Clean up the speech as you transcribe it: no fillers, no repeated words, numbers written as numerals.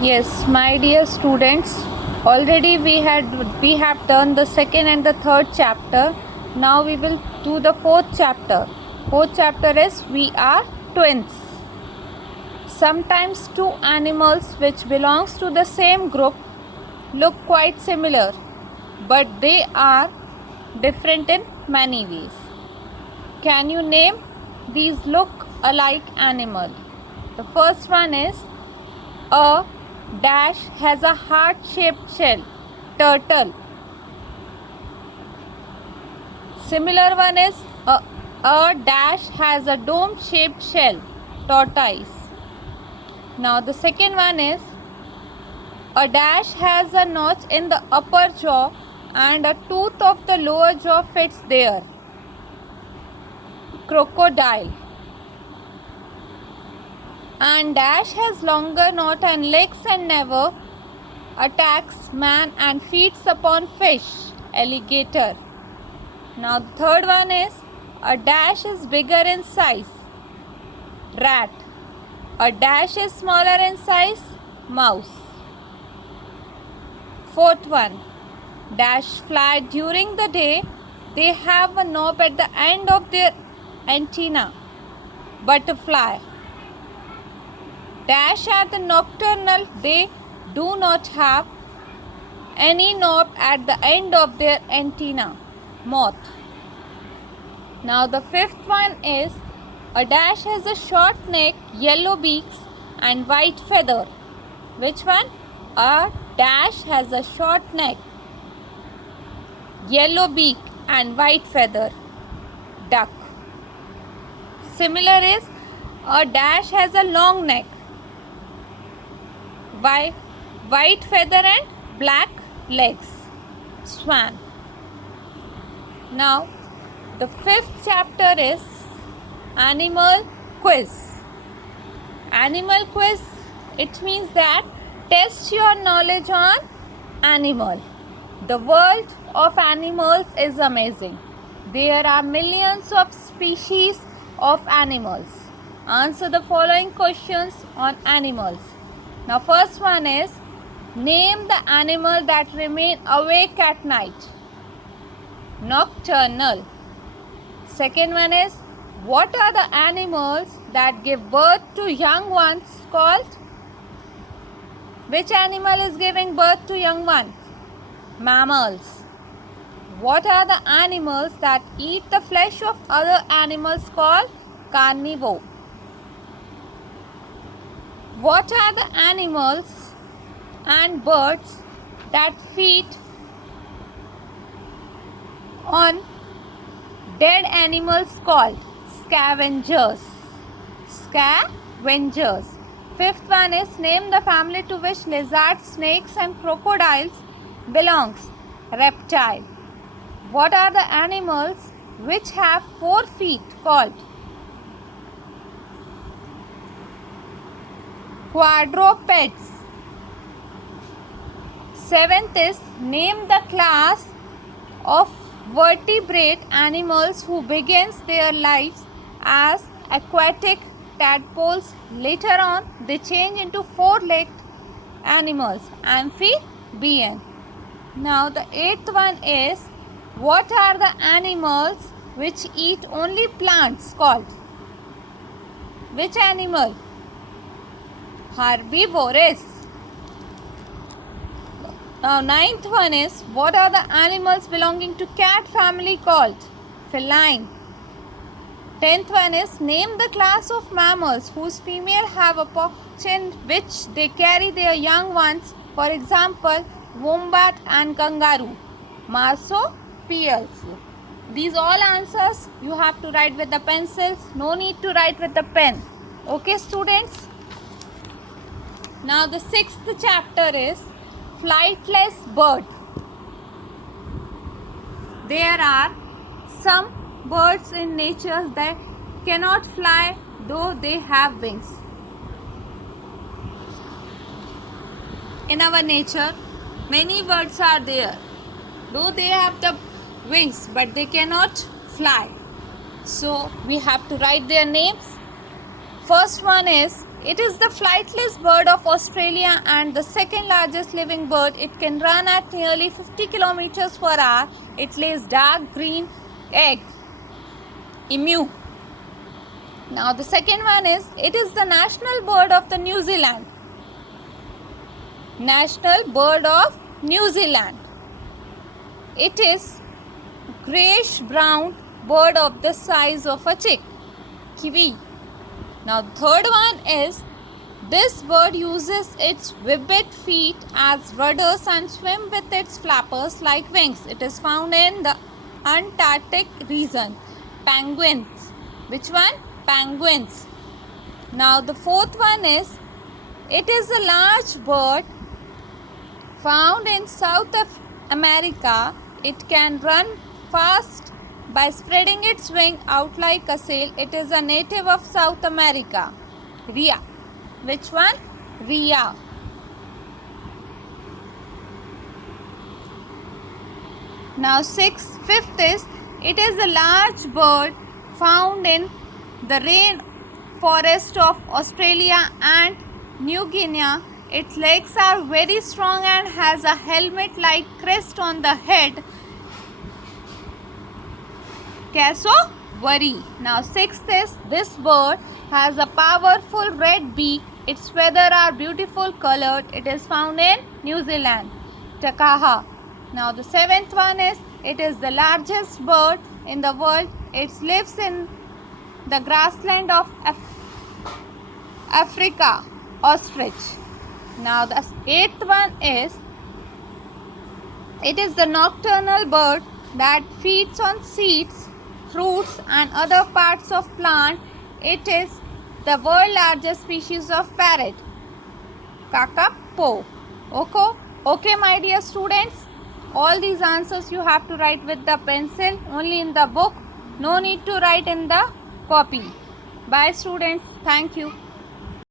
Yes, my dear students, already we have done the second and the third chapter. Now we will do the fourth chapter. Fourth chapter is we are twins. Sometimes two animals which belongs to the same group look quite similar, but they are different in many ways. Can you name these look alike animal? The first one is a dash has a heart-shaped shell, turtle. Similar one is a dash has a dome-shaped shell, tortoise. Now the second one is a dash has a notch in the upper jaw and a tooth of the lower jaw fits there, crocodile. And dash has longer knot and legs and never attacks man and feeds upon fish, alligator. Now the third one is a dash is bigger in size, rat. A dash is smaller in size, mouse. Fourth one, dash fly during the day. They have a knob at the end of their antenna, butterfly. Dash are the nocturnal. They do not have any knob at the end of their antenna, moth. Now the fifth one is a dash has a short neck, yellow beaks and white feather. Which one? A dash has a short neck, yellow beak and white feather, duck. Similar is a dash has a long neck, white feather and black legs, swan. Now the fifth chapter is animal quiz. Animal quiz, it means that test your knowledge on animal. The world of animals is amazing. There are millions of species of animals. Answer the following questions on animals. Now first one is name the animal that remain awake at night. Nocturnal. Second one is what are the animals that give birth to young ones called? Which animal is giving birth to young ones? Mammals. What are the animals that eat the flesh of other animals called? Carnivore. What are the animals and birds that feed on dead animals called? Scavengers. Scavengers. Fifth one is name the family to which lizards, snakes and crocodiles belongs. Reptile. What are the animals which have 4 feet called? Quadrupeds. Seventh is name the class of vertebrate animals who begins their lives as aquatic tadpoles. Later on they change into 4-legged animals, amphibian. Now the eighth one is what are the animals which eat only plants called? Which animal? Herbivorous. Now ninth one is what are the animals belonging to cat family called? Feline. 10th one is name the class of mammals whose female have a pouch which they carry their young ones. For example, wombat and kangaroo. Marsupials. These all answers you have to write with the pencils. No need to write with the pen. Okay, students? Now the 6th chapter is flightless bird. There are some birds in nature that cannot fly though they have wings. In our nature, many birds are there. Though they have the wings, but they cannot fly. So we have to write their names. first one is, it is the flightless bird of Australia and the second largest living bird. It can run at nearly 50 kilometers per hour. It lays dark green eggs. Emu. Now the second one is, it is the national bird of the New Zealand. National bird of New Zealand. It is grayish brown bird of the size of a chick. Kiwi. Now third one is, this bird uses its webbed feet as rudders and swim with its flappers like wings. It is found in the Antarctic region. Penguins. Which one? Penguins. Now the fourth one is, it is a large bird found in South America. It can run fast by spreading its wing out like a sail. It is a native of South America. Rhea. Which one? Rhea. Now fifth is, it is a large bird found in the rainforest of Australia and New Guinea. Its legs are very strong and has a helmet-like crest on the head. Cassowary. Now sixth is, this bird has a powerful red beak. Its feathers are beautiful colored. It is found in New Zealand. Takaha. Now the seventh one is, it is the largest bird in the world. It lives in the grassland of Africa. Ostrich. Now the eighth one is, it is the nocturnal bird that feeds on seeds, fruits and other parts of plant. It is the world's largest species of parrot. Kakapo. Okay, my dear students, all these answers you have to write with the pencil only in the book. No need to write in the copy. Bye students. Thank you.